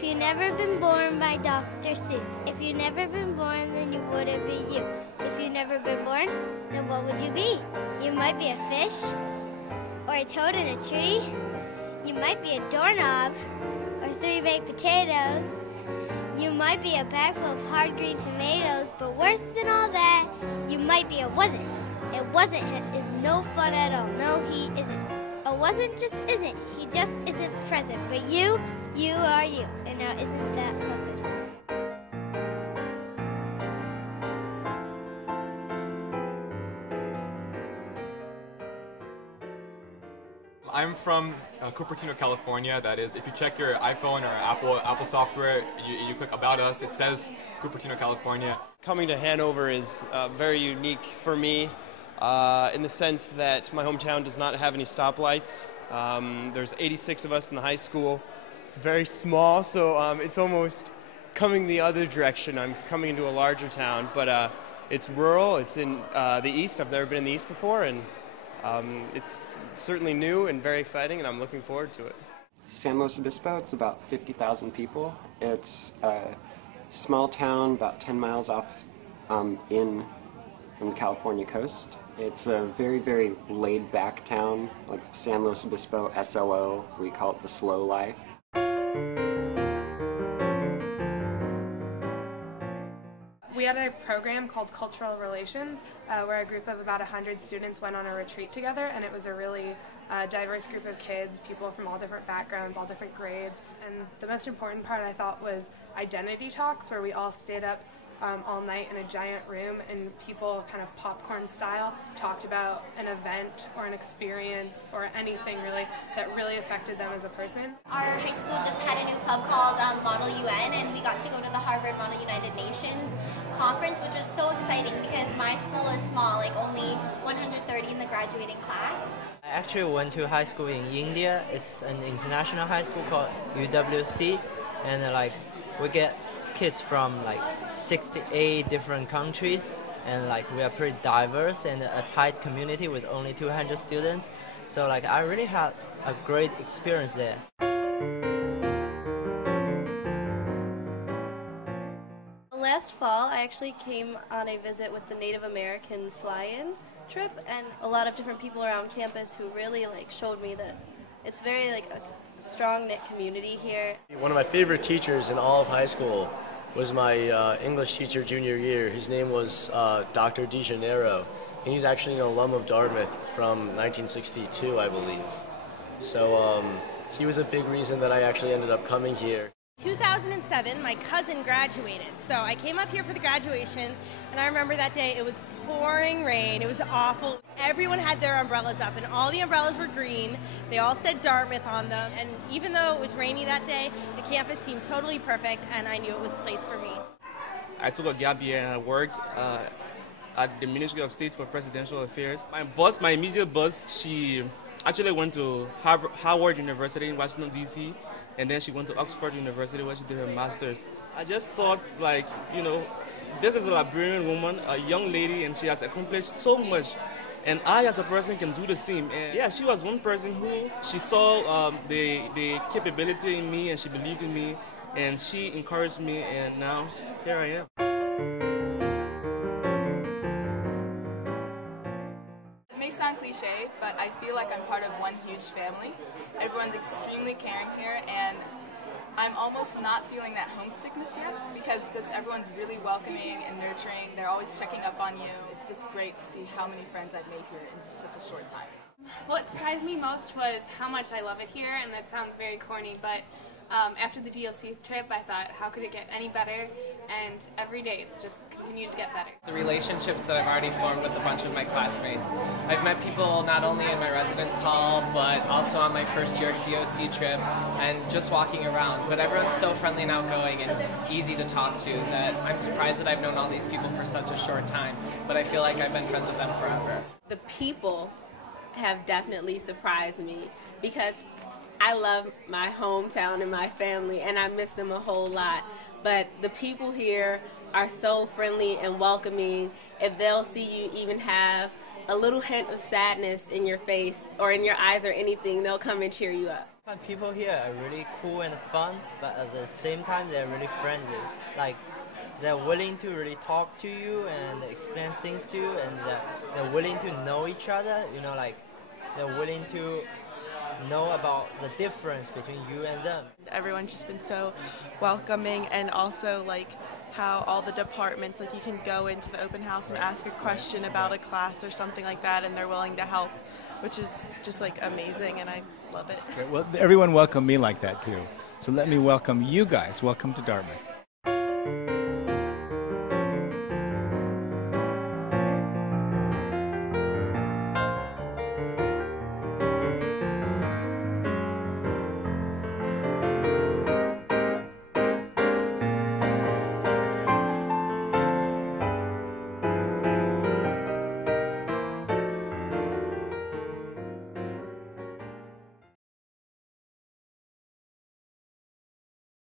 If you'd never been born by Dr. Seuss. If you'd never been born, then you wouldn't be you. If you'd never been born, then what would you be? You might be a fish, or a toad in a tree. You might be a doorknob, or 3 baked potatoes. You might be a bag full of hard green tomatoes, but worse than all that, you might be a wasn't. It wasn't is no fun at all. No, he isn't. A wasn't just isn't. He just isn't present. But you are you. And now isn't that pleasant? I'm from Cupertino, California. That is, if you check your iPhone or Apple software, you click About Us, it says Cupertino, California. Coming to Hanover is very unique for me in the sense that my hometown does not have any stoplights. There's 86 of us in the high school. It's very small, so it's almost coming the other direction. I'm coming into a larger town, but it's rural. It's in the east. I've never been in the east before, and it's certainly new and very exciting, and I'm looking forward to it. San Luis Obispo, it's about 50,000 people. It's a small town about 10 miles off from the California coast. It's a very, very laid-back town, like San Luis Obispo, SLO. We call it the slow life. We had a program called Cultural Relations where a group of about 100 students went on a retreat together, and it was a really diverse group of kids, people from all different backgrounds, all different grades. And the most important part, I thought, was identity talks, where we all stayed up all night in a giant room, and people kind of popcorn style talked about an event or an experience or anything really that really affected them as a person. Our high school just had a new club called Model UN, and we got to go to the Harvard Model United Nations conference, which was so exciting because my school is small, like only 130 in the graduating class. I actually went to high school in India. It's an international high school called UWC, and we get kids from 68 different countries, and we are pretty diverse and a tight community with only 200 students. So I really had a great experience there. Last fall, I actually came on a visit with the Native American fly-in trip, and a lot of different people around campus who really showed me that it's very a strong-knit community here. One of my favorite teachers in all of high school was my English teacher junior year. His name was Dr. DeJaneiro, and he's actually an alum of Dartmouth from 1962, I believe. So he was a big reason that I actually ended up coming here. 2007, my cousin graduated, so I came up here for the graduation, and I remember that day it was pouring rain. It was awful. Everyone had their umbrellas up, and all the umbrellas were green. They all said Dartmouth on them, and even though it was rainy that day, the campus seemed totally perfect, and I knew it was the place for me. I took a gap year and I worked at the Ministry of State for Presidential Affairs. My immediate boss, she actually went to Howard University in Washington, D.C., and then she went to Oxford University where she did her master's. I just thought, this is a Liberian woman, a young lady, and she has accomplished so much. And I, as a person, can do the same. And yeah, she was one person who, she saw the capability in me, and she believed in me, and she encouraged me, and now here I am. It may sound cliche, but I feel like I'm part of one huge family. Everyone's extremely caring here, and I'm almost not feeling that homesickness yet because just everyone's really welcoming and nurturing. They're always checking up on you. It's just great to see how many friends I've made here in just such a short time. What surprised me most was how much I love it here, and that sounds very corny, but after the DLC trip, I thought, how could it get any better? And every day, it's just continued to get better. The relationships that I've already formed with a bunch of my classmates. I've met people not only in my residence hall, but also on my first year DOC trip, and just walking around. But everyone's so friendly and outgoing and easy to talk to that I'm surprised that I've known all these people for such a short time. But I feel like I've been friends with them forever. The people have definitely surprised me because I love my hometown and my family, and I miss them a whole lot. But the people here are so friendly and welcoming. If they'll see you even have a little hint of sadness in your face or in your eyes or anything, they'll come and cheer you up. People here are really cool and fun, but at the same time they're really friendly. Like they're willing to really talk to you and explain things to you, and they're willing to know each other. You know, like they're willing to know about the difference between you and them. Everyone's just been so welcoming, and also like how all the departments, like you can go into the open house and ask a question about a class or something like that, and they're willing to help, which is just like amazing, and I love it. Great. Well, everyone welcomed me like that too. So let me welcome you guys. Welcome to Dartmouth.